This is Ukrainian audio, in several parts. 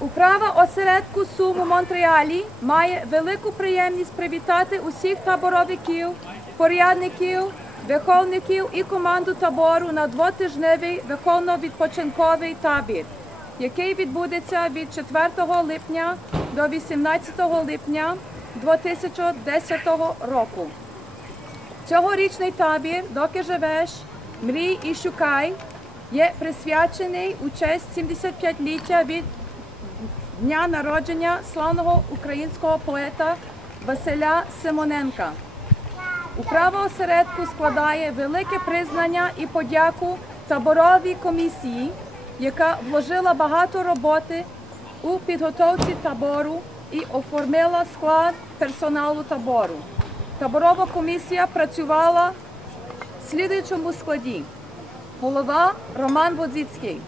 Управа осередку Сум у Монреалі має велику приємність привітати усіх таборовиків, порядників, виховників і команду табору на двотижневий виховно-відпочинковий табір, який відбудеться від 4 липня до 18 липня 2010 року. Цьогорічний табір, доки живеш, мрій і шукай, є присвячений у честь 75-ліття від дня народження славного українського поета Василя Симоненка. Управа осередку складає велике признання і подяку таборовій комісії, яка вложила багато роботи у підготовці табору і оформила склад персоналу табору. Таборова комісія працювала в слідуючому складі. Голова Роман Водзіцький,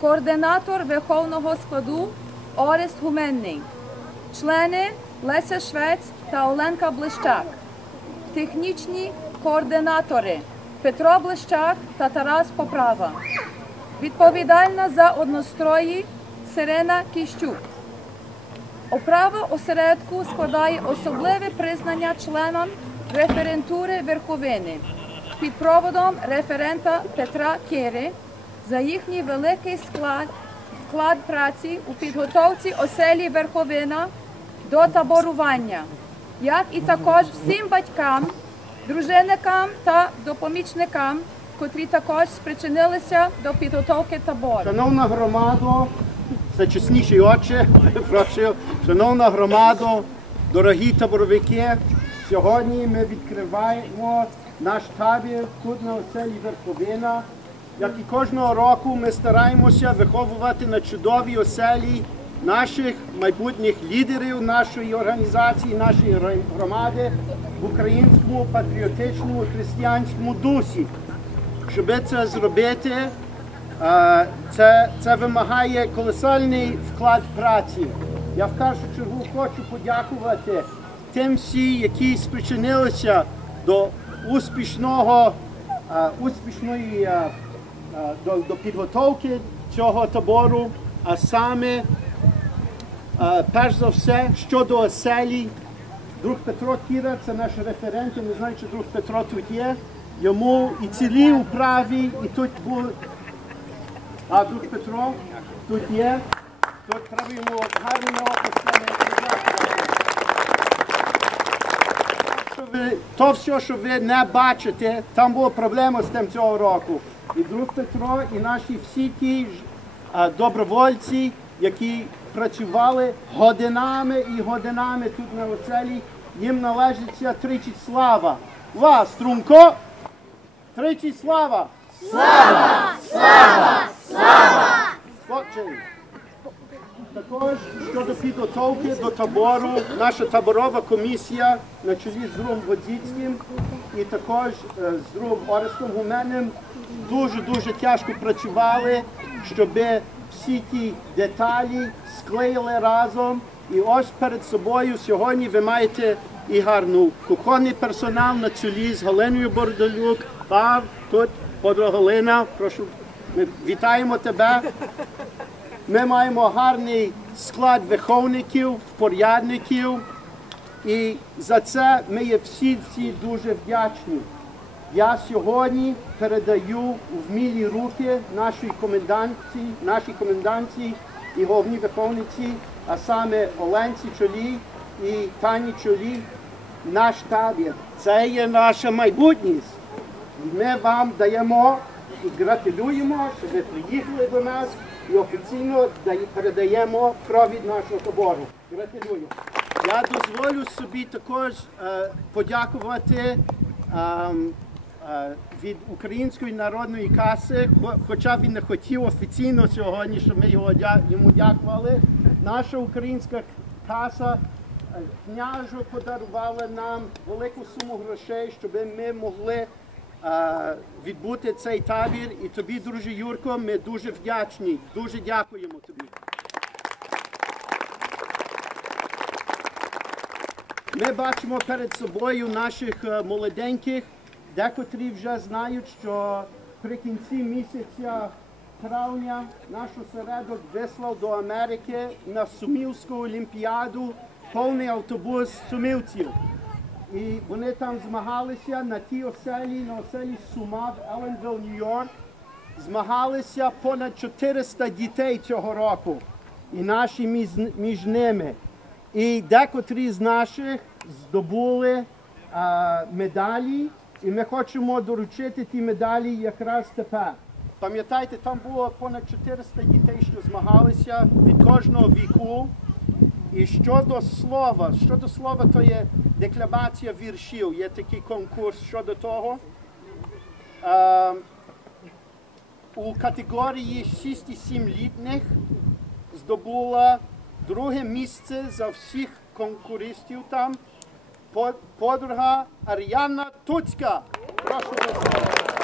координатор верховного складу Орест Гуменний, члени Леся Швець та Оленка Блищак, технічні координатори Петро Блищак та Тарас Поправа, відповідальна за однострої Сирена Кіщук. Оправа осередку складає особливе признання членам референтури верховини під проводом референта Петра Кири за їхній великий склад, вклад праці у підготовці оселі Верховина до таборування, як і також всім батькам, дружинникам та допомічникам, котрі також спричинилися до підготовки табору. Шановна громадо, зачесніші очі, прошу, шановна громадо, дорогі таборовики, сьогодні ми відкриваємо наш табір тут на оселі Верховина. Як і кожного року ми стараємося виховувати на чудовій оселі наших майбутніх лідерів нашої організації, нашої громади в українському патріотичному християнському дусі. Щоб це зробити, Е, Це, це вимагає колосальний вклад праці. Я в першу чергу хочу подякувати тим всі, які спричинилися до успішного, е, успішної е, е, до, до підготовки цього табору, а саме, перш за все, щодо оселі. Друг Петро Кіра, це наш референт, я не знаю, чи друг Петро тут є. Йому і цілі управі, і тут були а друг Петро тут є. Тут треба йому гарними То все, що ви не бачите, там була проблема з тим цього року. І друг Петро, і наші всі ті а, добровольці, які працювали годинами і годинами тут на оселі, їм належиться тричі слава. Вас, Струмко, тричі слава! Слава! Слава! Слава! Скотчень. Також щодо підготовки до табору, наша таборова комісія на чолі з другом Водзіцьким і також е, з другом Орестом Гуменним дуже-дуже тяжко працювали, щоб всі ті деталі склеїли разом. І ось перед собою сьогодні ви маєте і гарну кухонний персонал на чолі з Галиною Бордолюк, Пав, тут подруга Галина, прошу, ми вітаємо тебе. Ми маємо гарний склад виховників, порядників, і за це ми є всі всі дуже вдячні. Я сьогодні передаю у вмілі руки нашій коменданці, нашій коменданці і головній виховниці, а саме Оленці Чолі і Тані Чолі, наш табір. Це є наша майбутність. Ми вам даємо і гратулюємо, що ви приїхали до нас і офіційно дає- передаємо провід нашого табору. Гратулюю. Я дозволю собі також е, подякувати ем, е, від Української народної каси, хоча він не хотів офіційно сьогодні, щоб ми його йому дякували. Наша українська каса е, княжу подарувала нам велику суму грошей, щоб ми могли відбути цей табір. І тобі, друже Юрко, ми дуже вдячні. Дуже дякуємо тобі. Ми бачимо перед собою наших е, молоденьких, декотрі вже знають, що при кінці місяця травня наш осередок вислав до Америки на Сумівську олімпіаду повний автобус сумівців. І вони там змагалися на тій оселі, на оселі Сума в Елленвіл, Нью-Йорк. Змагалися понад 400 дітей цього року. І наші між, ними. І декотрі з наших здобули а, медалі, і ми хочемо доручити ті медалі якраз тепер. Пам'ятаєте, там було понад 400 дітей, що змагалися від кожного віку. І щодо слова, щодо слова, то є декламація віршів, є такий конкурс щодо того. Е, у категорії 6-7-літніх здобула друге місце за всіх конкуристів там. Подруга Ар'яна Туцька. Прошу вас.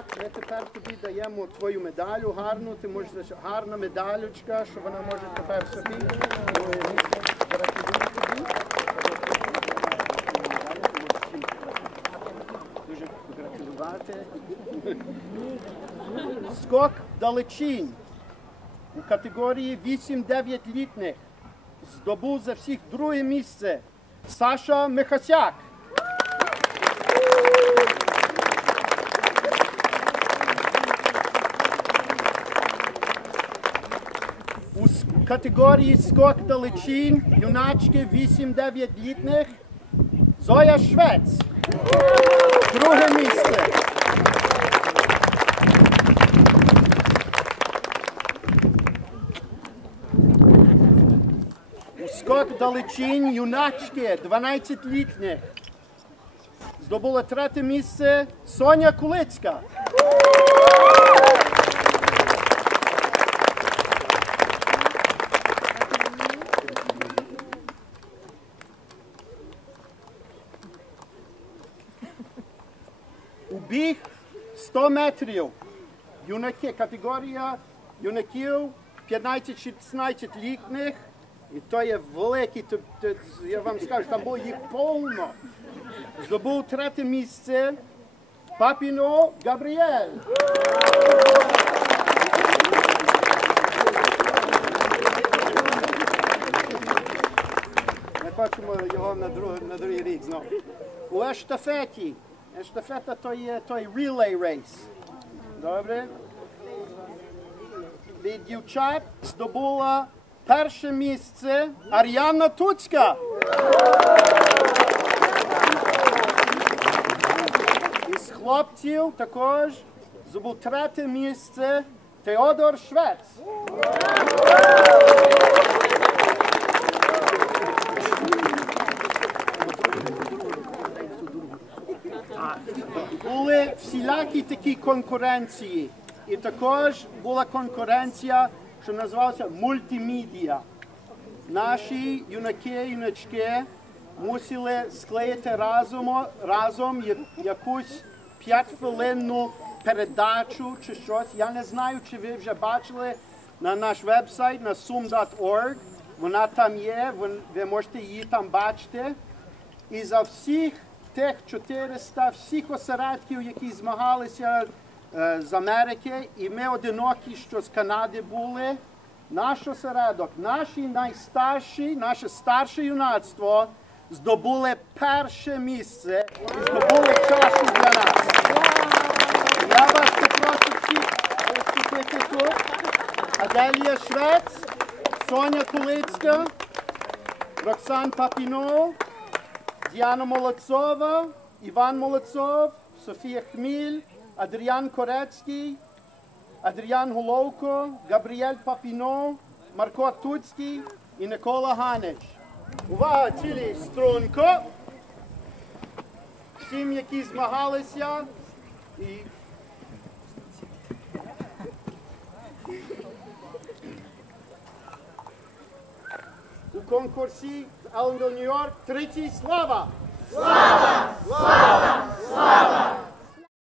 Вона, ми тепер тобі даємо твою медалю гарну, ти можеш гарна медалючка, що вона може тепер собі. Дуже гратулювати. Скок далечінь у категорії 8-9 літніх здобув за всіх друге місце Саша Михасяк. Категорії скок далечінь юначки 8-9 літніх Зоя Швець. Друге місце. Скок далечінь юначки 12 літніх. Здобула третє місце Соня Кулицька. У біг 100 метрів. Юнаки, категорія юнаків 15-16 літніх. І то є великий, то, то, я вам скажу, там було їх повно. Здобув третє місце Папіно Габріель. Ми хочемо його на, друг, на другий рік знову. У ештафеті. Ештафета то є той relay race. Добре? Від дівчат здобула перше місце Ар'яна Туцька. Із хлопців також здобув третє місце Теодор Швець. були всілякі такі конкуренції. І також була конкуренція, що називалася мультимедіа. Наші юнаки, юначки мусили склеїти разом, разом якусь п'ятихвилинну передачу чи щось. Я не знаю, чи ви вже бачили на наш вебсайт на sum.org. Вона там є, ви можете її там бачити. І за всіх тих 400, всіх осередків, які змагалися е, з Америки, і ми одинокі, що з Канади були, наш осередок, наші найстарші, наше старше юнацтво здобули перше місце і здобули чашу для нас. Я вас попрошу всіх тут. Аделія Швець, Соня Кулицька, Роксан Папіно, Діана Молодцова, Іван Молодцов, Софія Хміль, Адріан Корецький, Адріан Головко, Габріель Папіно, Марко Туцький і Микола Ганич. Увага, цілі струнко. Всім, які змагалися і у конкурсі Алендо Нью-Йорк. Третій слава! Слава! Слава! Слава!